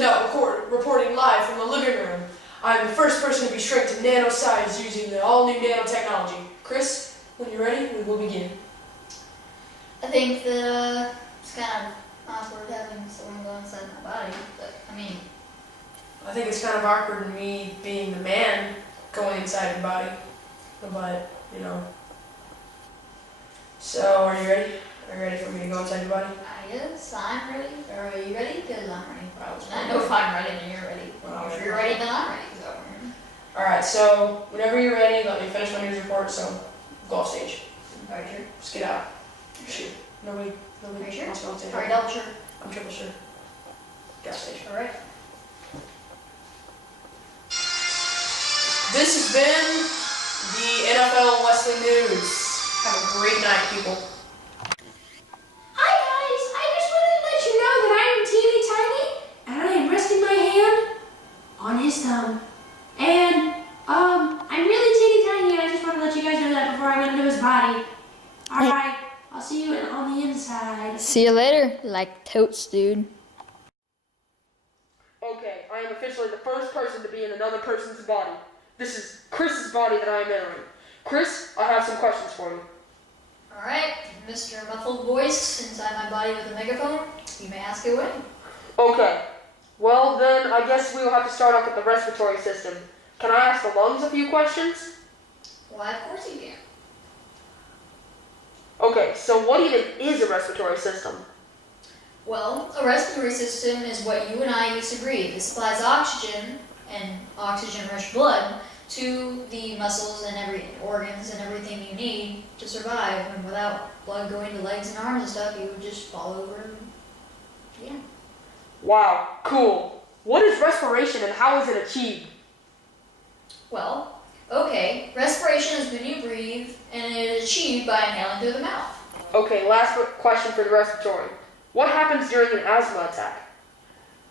Wesley reporting live from the living room. I'm the first person to be shrinked to nano size using the all-new nanotechnology. Chris, when you're ready, we will begin. I think that it's kind of awkward having someone go inside my body, but I think it's kind of awkward me being the man going inside your body, but So, are you ready? Are you ready for me to go inside your body? I guess I'm ready. Are you ready? Because I'm ready. I know if I'm ready, then you're ready. If you're ready, then I'm ready. So. Alright, so whenever you're ready, let me finish my news report, so go off stage. Are you sure? Just get out. Shoot. Nobody Are you sure? wants to go on stage. Are you double sure? I'm triple sure. Get off stage. Alright. This has been the NFL Wesley News. Have a great night, people. Hi guys, I just wanted to let you know that I am teeny tiny and I am resting my hand on his thumb. And I'm really teeny tiny and I just want to let you guys know that before I went into his body. Alright, I'll see you on the inside. See you later, like totes, dude. Okay, I am officially the first person to be in another person's body. This is Chris's body that I am entering. Chris, I have some questions for you. Alright, Mr. Muffled Voice inside my body with a megaphone, you may ask away. Okay, well then I guess we will have to start off with the respiratory system. Can I ask the lungs a few questions? Why, of course you can. Okay, so what even is a respiratory system? Well, a respiratory system is what you and I use to breathe. It supplies oxygen and oxygen-rich blood to the muscles and organs and everything you need to survive. And without blood going to legs and arms and stuff, you would just fall over and, yeah. Wow, cool. What is respiration and how is it achieved? Well, okay, respiration is when you breathe and it is achieved by inhaling through the mouth. Okay, last question for the respiratory. What happens during an asthma attack?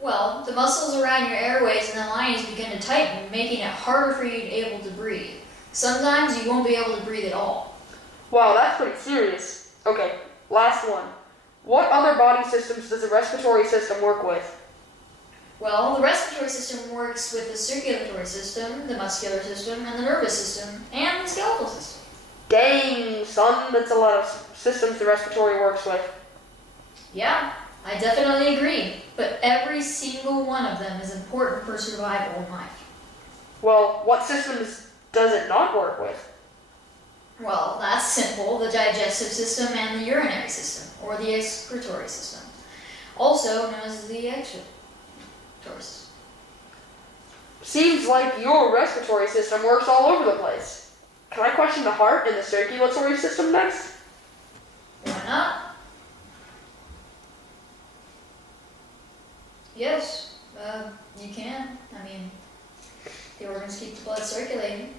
Well, the muscles around your airways and the linings begin to tighten, making it harder for you to be able to breathe. Sometimes you won't be able to breathe at all. Wow, that's pretty serious. Okay, last one. What other body systems does the respiratory system work with? Well, the respiratory system works with the circulatory system, the muscular system, and the nervous system, and the skeletal system. Dang, son, that's a lot of systems the respiratory works with. Yeah, I definitely agree, but every single one of them is important for survival in life. Well, what systems does it not work with? Well, that's simple, the digestive system and the urinary system, or the excretory system, also known as the excretory system. Seems like your respiratory system works all over the place. Can I question the heart and the circulatory system next? Why not? Yes, you can. I mean, the organs keep the blood circulating,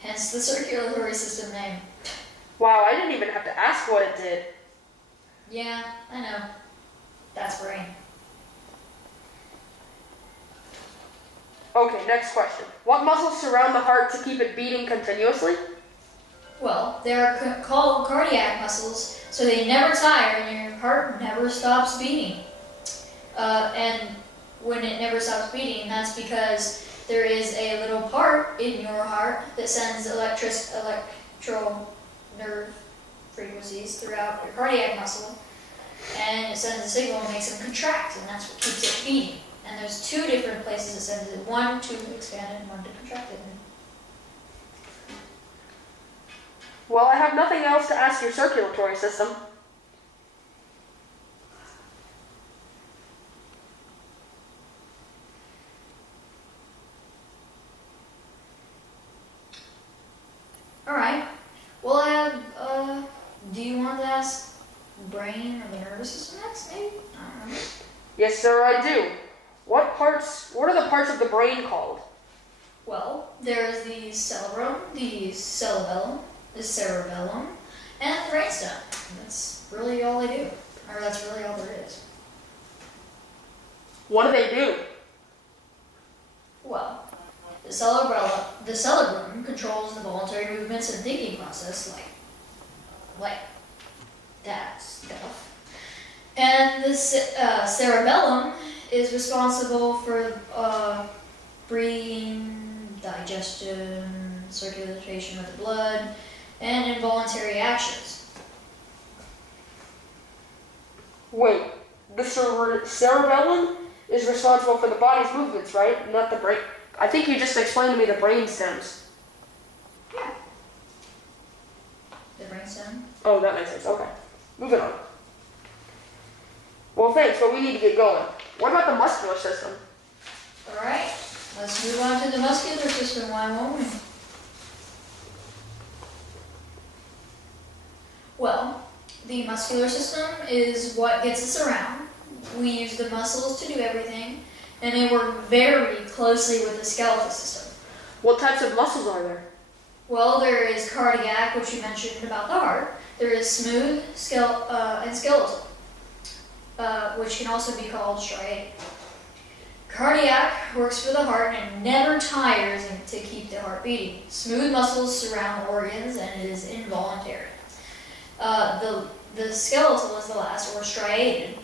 hence the circulatory system name. Wow, I didn't even have to ask what it did. Yeah, I know. That's brain. Okay, next question. What muscles surround the heart to keep it beating continuously? Well, they're called cardiac muscles, so they never tire and your heart never stops beating. And when it never stops beating, that's because there is a little part in your heart that sends electro nerve frequencies throughout your cardiac muscle, and it sends a signal and makes them contract, and that's what keeps it beating. And there's two different places it sends it, one to expand it and one to contract it. Well, I have nothing else to ask your circulatory system. Alright, well I have, do you want to ask the brain or the nervous system next, maybe? I don't know. Yes, sir, I do. What are the parts of the brain called? Well, there's the cerebrum, the cerebellum, and the brainstem. That's really all they do. Or that's really all there is. What do they do? Well, the cerebrum controls the voluntary movements and thinking process, like that stuff. And the cerebellum is responsible for breathing, digestion, circulation of the blood, and involuntary actions. Wait, the cerebellum is responsible for the body's movements, right? Not the brain. I think you just explained to me the brain stems. Yeah. The brainstem. Oh, that makes sense. Okay. Moving on. Well, thanks, but we need to get going. What about the muscular system? Alright, let's move on to the muscular system, why won't we? Well, the muscular system is what gets us around. We use the muscles to do everything, and they work very closely with the skeletal system. What types of muscles are there? Well, there is cardiac, which you mentioned about the heart. There is smooth and skeletal, which can also be called striated. Cardiac works for the heart and never tires to keep the heart beating. Smooth muscles surround the organs and it is involuntary. The skeletal is the last, or striated.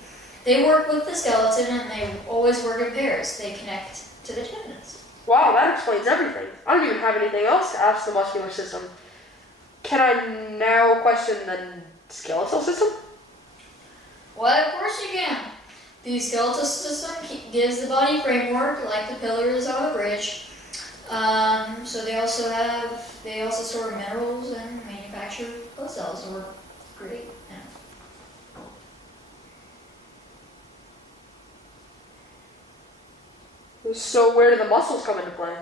They work with the skeleton and they always work in pairs. They connect to the tendons. Wow, that explains everything. I don't even have anything else to ask the muscular system. Can I now question the skeletal system? Well, of course you can. The skeletal system gives the body framework, like the pillars on a bridge. So they also store minerals and manufacture blood cells, or great. So where do the muscles come into play?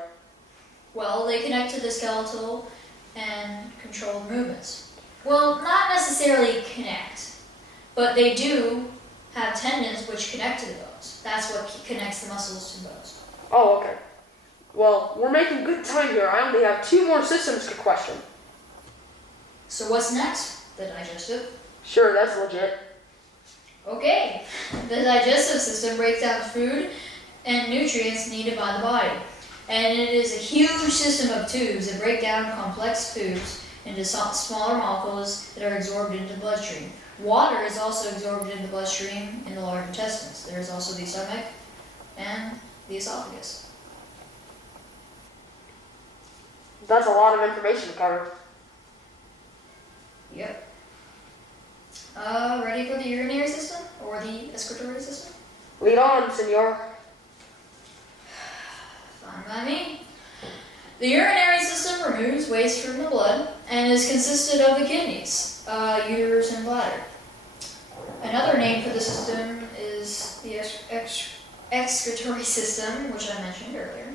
Well, they connect to the skeletal and control movements. Well, not necessarily connect, but they do have tendons which connect to the bones. That's what connects the muscles to the bones. Oh, okay. Well, we're making good time here. I only have 2 more systems to question. So what's next? The digestive? Sure, that's legit. Okay. The digestive system breaks down food and nutrients needed by the body. And it is a huge system of tubes that break down complex foods into smaller molecules that are absorbed into the bloodstream. Water is also absorbed in the bloodstream in the large intestines. There is also the stomach and the esophagus. That's a lot of information to cover. Yep. Ready for the urinary system or the excretory system? Lead on, senor. Fine by me. The urinary system removes waste from the blood and is consisted of the kidneys, uterus, and bladder. Another name for the system is the excretory system, which I mentioned earlier.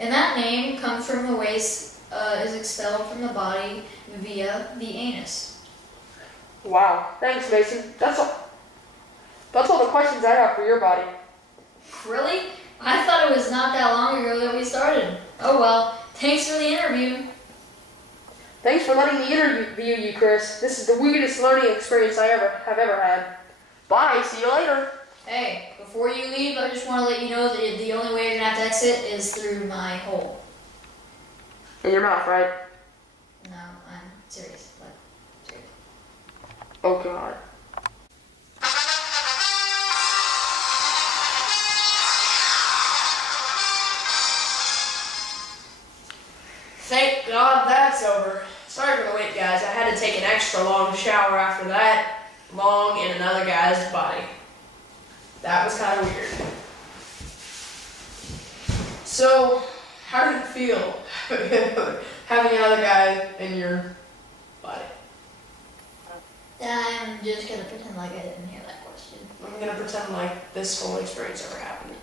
And that name comes from the waste is expelled from the body via the anus. Wow, thanks, Mason. That's all the questions I have for your body. Really? I thought it was not that long ago that we started. Oh well, thanks for the interview. Thanks for letting me interview you, Chris. This is the weirdest learning experience I have ever had. Bye, see you later. Hey, before you leave, I just want to let you know that the only way you're going to have to exit is through my hole. In your mouth, right? No, I'm serious. But serious. Oh, God. Thank God that's over. Sorry for the wait, guys. I had to take an extra long shower after that. Long in another guy's body. That was kind of weird. So, how did it feel having another guy in your body? I'm just going to pretend like I didn't hear that question. I'm gonna pretend like this whole experience ever happened.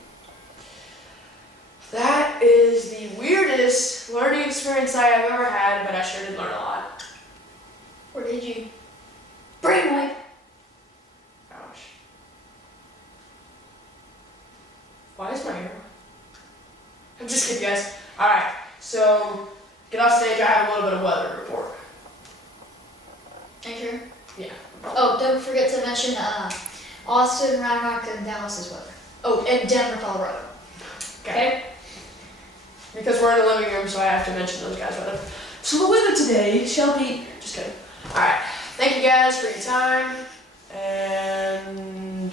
That is the weirdest learning experience I have ever had, but I sure did learn a lot. Or did you? Brainwipe! Ouch. Why is my hair? I'm just kidding, guys. Alright, so get off stage. I have a little bit of weather report. Are you sure? Yeah. Oh, don't forget to mention Austin, Round Rock, and Dallas's weather. Oh, and Denver, Colorado. Okay? Because we're in the living room, so I have to mention those guys' weather. So the weather today shall be... Just kidding. Alright. Thank you guys for your time. And...